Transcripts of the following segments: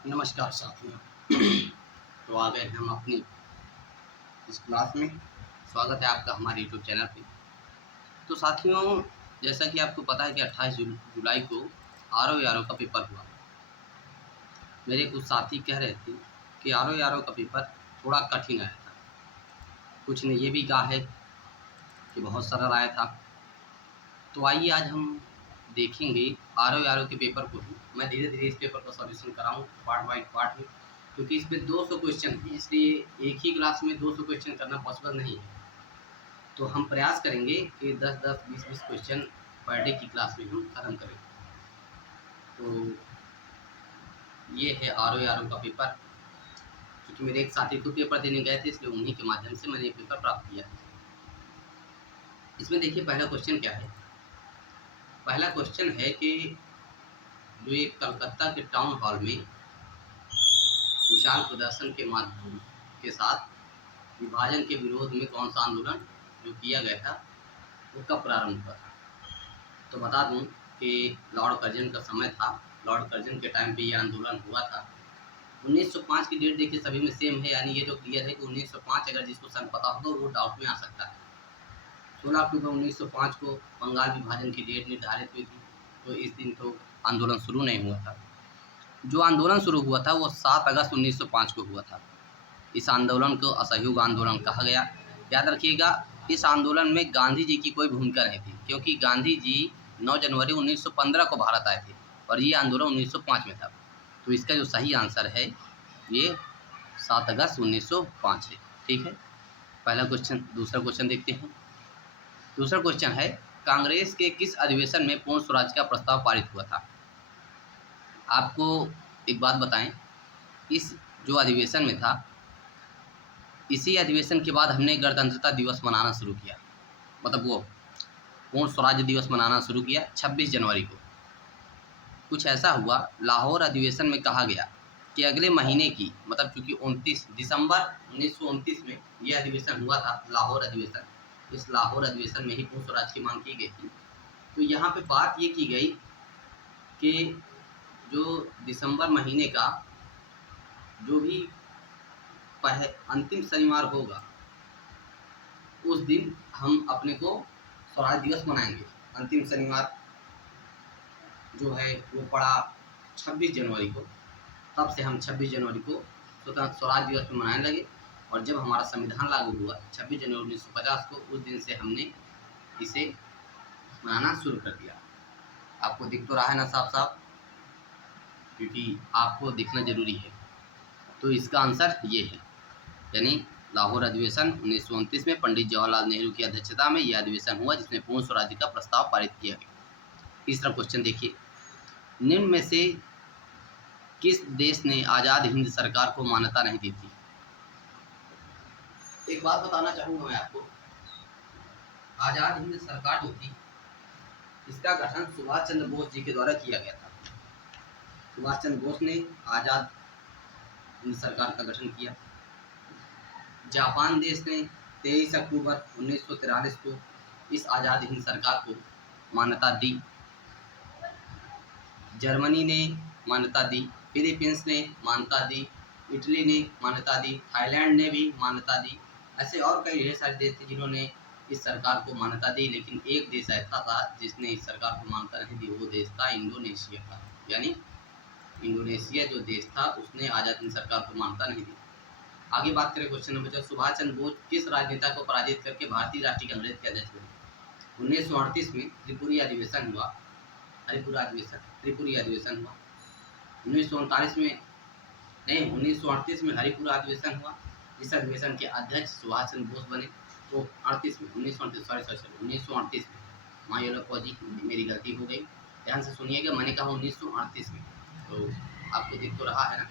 नमस्कार साथियों। तो आ गए हम अपनी इस क्लास में। स्वागत है आपका हमारे यूट्यूब चैनल पे। तो साथियों, जैसा कि आपको पता है कि 28 जुलाई को आरओ का पेपर हुआ। मेरे कुछ साथी कह रहे थे कि आरओ का पेपर थोड़ा कठिन आया था। कुछ ने ये भी कहा है कि बहुत सरल आया था। तो आइए आज हम देखेंगे आरओ के पेपर को ही। मैं धीरे धीरे इस पेपर का सॉल्यूशन कराऊँ पार्ट बाई पार्ट में, क्योंकि इसमें 200 क्वेश्चन है, इसलिए एक ही क्लास में 200 क्वेश्चन करना पॉसिबल नहीं है। तो हम प्रयास करेंगे कि 10-10, 20-20 क्वेश्चन पर डे की क्लास में हम खत्म करें। तो ये है आरओ का पेपर। क्योंकि मेरे एक साथी को पेपर देने गए थे, इसलिए उन्हीं के माध्यम से मैंने ये पेपर प्राप्त किया। इसमें देखिए पहला क्वेश्चन क्या है। पहला क्वेश्चन है कि जो एक कलकत्ता के टाउन हॉल में विशाल प्रदर्शन के माध्यम के साथ विभाजन के विरोध में कौन सा आंदोलन जो किया गया था वो कब प्रारंभ हुआ था। तो बता दूं कि लॉर्ड कर्जन का समय था। लॉर्ड कर्जन के टाइम पे ये आंदोलन हुआ था। 1905 की डेट देखिए सभी में सेम है, यानी ये जो क्लियर है कि 1905, अगर जिसको सन पता हो तो वो डाउट में आ सकता है। 16 अक्टूबर 1905 को बंगाल विभाजन की डेट निर्धारित हुई थी। तो इस दिन तो आंदोलन शुरू नहीं हुआ था। जो आंदोलन शुरू हुआ था वो 7 अगस्त 1905 को हुआ था। इस आंदोलन को असहयोग आंदोलन कहा गया। याद रखिएगा, इस आंदोलन में गांधी जी की कोई भूमिका नहीं थी, क्योंकि गांधी जी 9 जनवरी 1915 को भारत आए थे और ये आंदोलन 1905 में था। तो इसका जो सही आंसर है ये 7 अगस्त 1905 है। ठीक है, पहला क्वेश्चन। दूसरा क्वेश्चन देखते हैं। दूसरा क्वेश्चन है, कांग्रेस के किस अधिवेशन में पूर्ण स्वराज का प्रस्ताव पारित हुआ था। आपको एक बात बताएं, इस जो अधिवेशन में था, इसी अधिवेशन के बाद हमने गणतंत्रता दिवस मनाना शुरू किया, मतलब वो पूर्ण स्वराज्य दिवस मनाना शुरू किया 26 जनवरी को। कुछ ऐसा हुआ, लाहौर अधिवेशन में कहा गया कि अगले महीने की, मतलब चूंकि 29 दिसंबर 1929 में यह अधिवेशन हुआ था, लाहौर अधिवेशन। इस लाहौर अधिवेशन में ही पूर्ण स्वराज की मांग की गई थी। तो यहाँ पे बात ये की गई कि जो दिसंबर महीने का जो भी अंतिम शनिवार होगा, उस दिन हम अपने को स्वराज दिवस मनाएंगे। अंतिम शनिवार जो है वो पड़ा 26 जनवरी को। तब से हम 26 जनवरी को स्वतंत्र स्वराज दिवस में मनाने लगे। और जब हमारा संविधान लागू हुआ 26 जनवरी 1950 को, उस दिन से हमने इसे मनाना शुरू कर दिया। आपको दिख तो रहा है ना साफ साफ, क्योंकि आपको दिखना जरूरी है। तो इसका आंसर ये है, यानी लाहौर अधिवेशन 1929 में पंडित जवाहरलाल नेहरू की अध्यक्षता में यह अधिवेशन हुआ, जिसमें पूर्ण स्वराज्य का प्रस्ताव पारित किया गया। तीसरा क्वेश्चन देखिए, निम्न में से किस देश ने आजाद हिंद सरकार को मान्यता नहीं दी थी। एक बात बताना चाहूंगा मैं आपको, आजाद हिंद सरकार जो थी, इसका गठन सुभाष चंद्र बोस जी के द्वारा किया गया था। सुभाष चंद्र बोस ने आजाद हिंद सरकार का गठन किया। जापान देश ने 23 अक्टूबर 1943 को इस आजाद हिंद सरकार को मान्यता दी। जर्मनी ने मान्यता दी, फिलीपींस ने मान्यता दी, इटली ने मान्यता दी, थाईलैंड ने भी मान्यता दी। ऐसे और कई ढेर सारे देश थे जिन्होंने इस सरकार को मान्यता दी, लेकिन एक देश ऐसा था जिसने इस सरकार को मान्यता नहीं दी। वो देश था इंडोनेशिया का। यानी इंडोनेशिया जो देश था उसने आजाद हिंद सरकार को मान्यता नहीं दी। आगे बात करें क्वेश्चन नंबर 4, सुभाष चंद्र बोस किस राजनेता को पराजित करके भारतीय राष्ट्रीय कांग्रेस के अध्यक्ष बने। 1938 में त्रिपुरी अधिवेशन हुआ, त्रिपुरी अधिवेशन हुआ। 1939 में नहीं, 1938 में हरिपुरा अधिवेशन हुआ। इस अधिवेशन के अध्यक्ष सुभाष चंद्र बोस बने। तो 38 में 1938 में, माँ ये फौजी, मेरी गलती हो गई, ध्यान से सुनिएगा, मैंने कहा 1938 में, तो आपको दिख तो रहा है ना।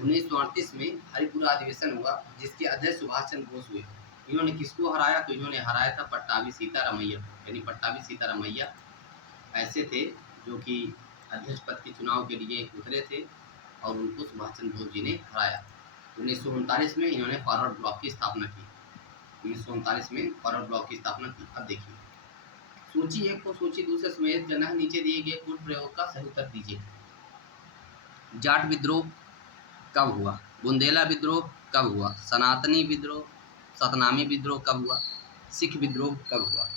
1938 में हरिपुरा अधिवेशन हुआ, जिसके अध्यक्ष सुभाष चंद्र बोस हुए। इन्होंने किसको हराया, तो इन्होंने हराया था पट्टाभी सीतारामैया। यानी पट्टाभी सीतारामैया ऐसे थे जो कि अध्यक्ष पद के चुनाव के लिए उतरे थे और उनको सुभाष चंद्र बोस जी ने हराया। 1939 में इन्होंने फॉरवर्ड ब्लॉक की स्थापना की। 1939 में फॉरवर्ड ब्लॉक की स्थापना की। अब देखिए, सूची 1 को सूची 2 से समेत करना है। नीचे दिए गए पूर्ण प्रयोग का सही उत्तर दीजिए। जाट विद्रोह कब हुआ? बुंदेला विद्रोह कब हुआ? सनातनी विद्रोह, सतनामी विद्रोह कब हुआ? सिख विद्रोह कब हुआ?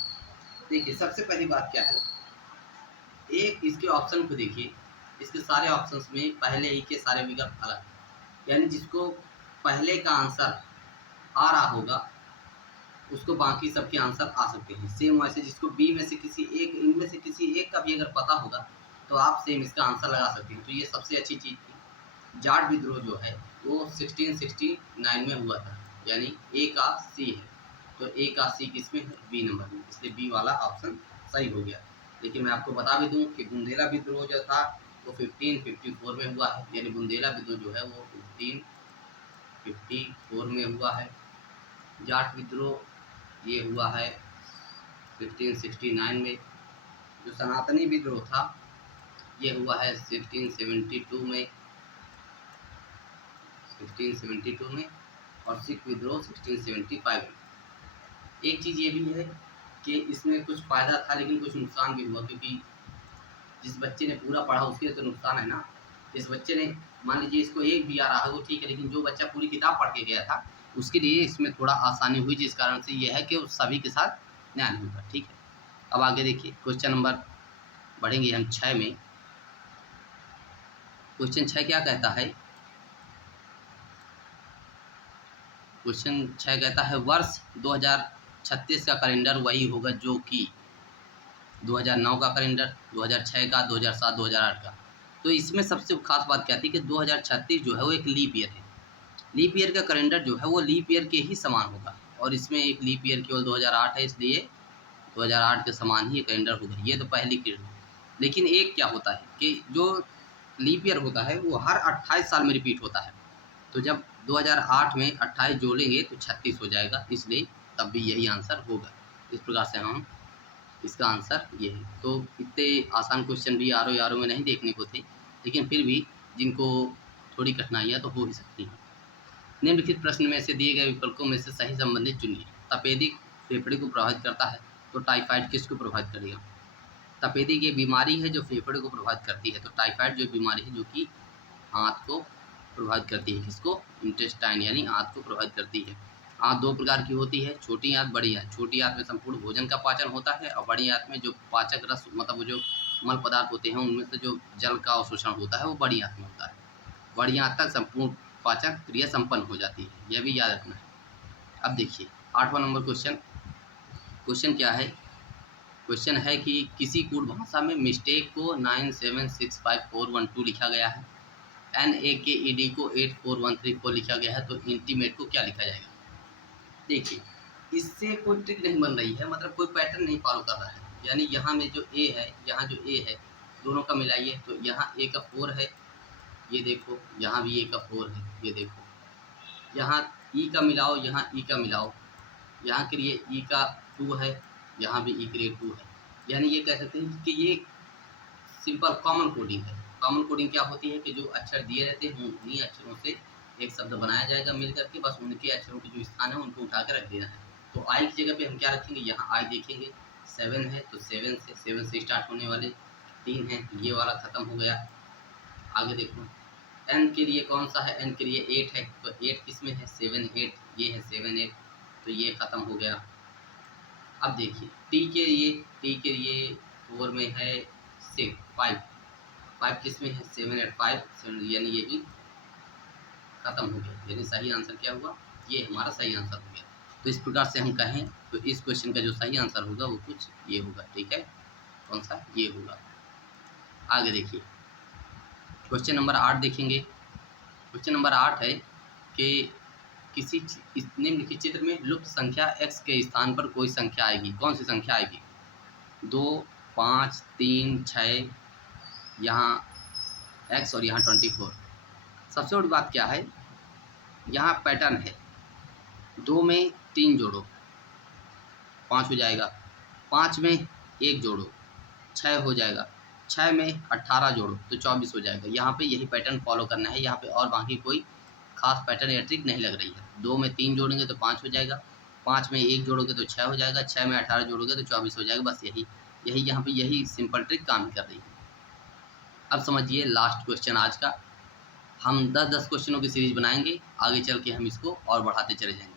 देखिए, सबसे पहली बात क्या है, एक इसके ऑप्शन को देखिए, इसके सारे ऑप्शंस में पहले ही के सारे विकल्प अलग, यानी जिसको पहले का आंसर आ रहा होगा उसको बाकी सबके आंसर आ सकते हैं। सेम वैसे जिसको बी में से किसी एक, इनमें से किसी एक का भी अगर पता होगा तो आप सेम इसका आंसर लगा सकते हैं। तो ये सबसे अच्छी चीज़ थी। जाट विद्रोह जो है वो 1669 में हुआ था, यानी ए का सी है, तो ए का सी किस में है? बी नंबर में, इसलिए बी वाला ऑप्शन सही हो गया। लेकिन मैं आपको बता भी दूं कि बुंदेला विद्रोह जो था वो 1554 में हुआ है, यानी बुंदेला विद्रोह जो है वो 1554 में हुआ है। जाट विद्रोह ये हुआ है 1569 में। जो सनातनी विद्रोह था ये हुआ है 1672 में, 1672 में, और सिख विद्रोह 1675 में। एक चीज़ ये भी है कि इसमें कुछ फ़ायदा था लेकिन कुछ नुकसान भी हुआ, क्योंकि जिस बच्चे ने पूरा पढ़ा उसके लिए तो नुकसान है ना। जिस बच्चे ने, मान लीजिए इसको एक भी आ रहा है वो ठीक है, लेकिन जो बच्चा पूरी किताब पढ़ के गया था उसके लिए इसमें थोड़ा आसानी हुई, जिस कारण से ये है कि उस सभी के साथ न्याय नहीं होगा। ठीक है, अब आगे देखिए, क्वेश्चन नंबर बढ़ेंगे हम 6 में। क्वेश्चन 6 क्या कहता है? क्वेश्चन 6 कहता है वर्ष 2036 का कैलेंडर वही होगा जो कि 2009 का कैलेंडर, 2006 का, 2007, 2008 का। तो इसमें सबसे खास बात क्या थी कि 2036 जो है वो एक लीप ईयर है। लीप ईयर का कैलेंडर जो है वो लीप ईयर के ही समान होगा, और इसमें एक लीप ईयर केवल 2008 है, इसलिए 2008 के समान ही कैलेंडर होगा। ये तो पहली चीज़। लेकिन एक क्या होता है कि जो लीप ईयर होता है वो हर 28 साल में रिपीट होता है, तो जब 2008 में 28 जोड़ेंगे तो 36 हो जाएगा, इसलिए तब भी यही आंसर होगा। इस प्रकार से हम इसका आंसर ये है। तो इतने आसान क्वेश्चन भी आर ओ में नहीं देखने को थे, लेकिन फिर भी जिनको थोड़ी कठिनाइयाँ तो हो ही सकती हैं। निम्नलिखित प्रश्न में से दिए गए विकल्पों में से सही संबंधित चुनिए। तपेदिक फेफड़े को प्रभावित करता है, तो टाइफाइड किसको प्रभावित करेगा? तपेदिक ये बीमारी है जो फेफड़े को प्रभावित करती है, तो टाइफाइड जो बीमारी है जो कि आंत को प्रभावित करती है, किसको? इंटेस्टाइन यानी आंत को प्रभावित करती है। आंत दो प्रकार की होती है, छोटी आंत, बड़ी आंत। छोटी आंत में संपूर्ण भोजन का पाचन होता है, और बड़ी आंत में जो पाचक रस, मतलब वो जो मल पदार्थ होते हैं उनमें से जो जल का अवशोषण होता है वो बड़ी आंत में होता है। बड़ी आंत तक संपूर्ण पाचन क्रिया संपन्न हो जाती है, यह भी याद रखना है। अब देखिए 8वां नंबर क्वेश्चन। क्वेश्चन क्या है? क्वेश्चन है कि किसी कूट भाषा में मिस्टेक को 9765412 लिखा गया है, NAKED को 84134 लिखा गया है, तो इंटीमेट को क्या लिखा जाएगा? देखिए, इससे कोई ट्रिक नहीं बन रही है, मतलब कोई पैटर्न नहीं फॉलो कर रहा है। यानी यहाँ में जो ए है, यहाँ जो ए है, दोनों का मिलाइए तो यहाँ ए का 4 है, ये देखो, यहाँ भी ए का 4 है, ये देखो, यहाँ ई का मिलाओ, यहाँ ई का मिलाओ, यहाँ के लिए ई का 2 है, यहाँ भी ई के लिए 2 है। यानी ये कह सकते हैं कि ये सिंपल कॉमन कोडिंग है। कॉमन कोडिंग क्या होती है कि जो अक्षर दिए रहते हैं उन्हीं अक्षरों से एक शब्द बनाया जाएगा मिल करके, बस उनके अक्षरों के जो स्थान है उनको उठा कर रख देना है। तो आई की जगह पे हम क्या रखेंगे? यहाँ आई देखेंगे 7 है, तो 7 से स्टार्ट होने वाले 3 हैं, ये वाला ख़त्म हो गया। आगे देखो, एन के लिए कौन सा है? एन के लिए 8 है, तो 8 किस में है? 7 8, ये है 7 8, तो ये ख़त्म हो गया। अब देखिए टी के लिए 4 में है 6 5, 5 किस में है? 7 8 5, 7, यानी ये भी खत्म हो गया। यानी सही आंसर क्या हुआ? ये हमारा सही आंसर हो गया। तो इस प्रकार से हम कहें तो इस क्वेश्चन का जो सही आंसर होगा वो कुछ ये होगा। ठीक है, कौन सा? ये होगा। आगे देखिए क्वेश्चन नंबर 8 देखेंगे। क्वेश्चन नंबर 8 है कि किसी निम्नलिखित चित्र में लुप्त संख्या x के स्थान पर कोई संख्या आएगी, कौन सी संख्या आएगी? 2 5 3 6, यहाँ x और यहाँ 24। सबसे बड़ी बात क्या है, यहाँ पैटर्न है, 2 में 3 जोड़ो 5 हो जाएगा, 5 में 1 जोड़ो 6 हो जाएगा, 6 में 18 जोड़ो तो 24 हो जाएगा। यहाँ पे यही पैटर्न फॉलो करना है, यहाँ पे और बाकी कोई खास पैटर्न या ट्रिक नहीं लग रही है। 2 में 3 जोड़ेंगे तो 5 हो जाएगा, 5 में 1 जोड़ोगे तो 6 हो जाएगा, 6 में 18 जोड़ोगे तो 24 हो जाएगा। बस यही यहाँ पे यही सिंपल ट्रिक काम कर रही है। अब समझिए लास्ट क्वेश्चन आज का, हम 10-10 क्वेश्चनों की सीरीज बनाएंगे, आगे चल के हम इसको और बढ़ाते चले जाएंगे।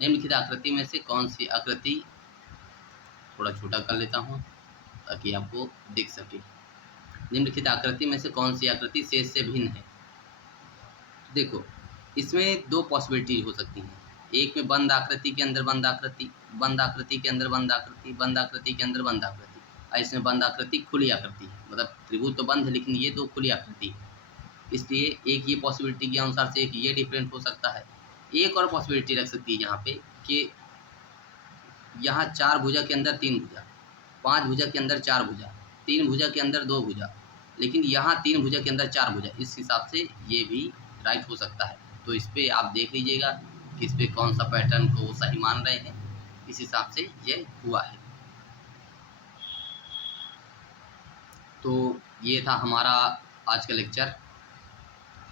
निम्नलिखित आकृति में से कौन सी आकृति, थोड़ा छोटा कर लेता हूँ ताकि आपको दिख सके, निम्नलिखित आकृति में से कौन सी आकृति शेष से भिन्न है। देखो, इसमें दो पॉसिबिलिटी हो सकती हैं। एक में बंद आकृति के अंदर बंद आकृति, बंद आकृति के अंदर बंद आकृति, बंद आकृति के अंदर बंद आकृति, और इसमें बंद आकृति खुली आकृति है, मतलब त्रिभुज तो बंद है लेकिन ये दो खुली आकृति है। इसलिए एक ये पॉसिबिलिटी के अनुसार से एक ये डिफरेंट हो सकता है। एक और पॉसिबिलिटी रख सकती है यहाँ पे कि यहाँ 4 भुजा के अंदर 3 भुजा, 5 भुजा के अंदर 4 भुजा, 3 भुजा के अंदर 2 भुजा, लेकिन यहाँ 3 भुजा के अंदर 4 भुजा। इस हिसाब से ये भी राइट हो सकता है। तो इस पे आप देख लीजिएगा कि इस पे कौन सा पैटर्न को सही मान रहे हैं, इस हिसाब से ये हुआ है। तो ये था हमारा आज का लेक्चर।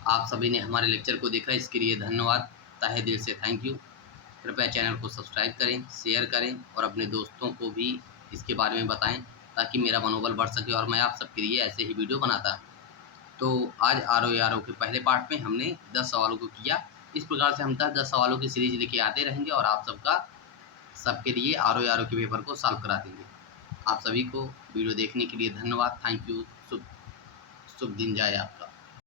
आप सभी ने हमारे लेक्चर को देखा, इसके लिए धन्यवाद, तहे दिल से थैंक यू। कृपया चैनल को सब्सक्राइब करें, शेयर करें और अपने दोस्तों को भी इसके बारे में बताएं ताकि मेरा मनोबल बढ़ सके और मैं आप सबके लिए ऐसे ही वीडियो बनाता हूँ। तो आज आर ओ के पहले पार्ट में हमने 10 सवालों को किया। इस प्रकार से हम 10-10 सवालों की सीरीज लेके आते रहेंगे और आप सबके लिए आर ओ के पेपर को सॉल्व करा देंगे। आप सभी को वीडियो देखने के लिए धन्यवाद, थैंक यू। शुभ दिन जाए आपका।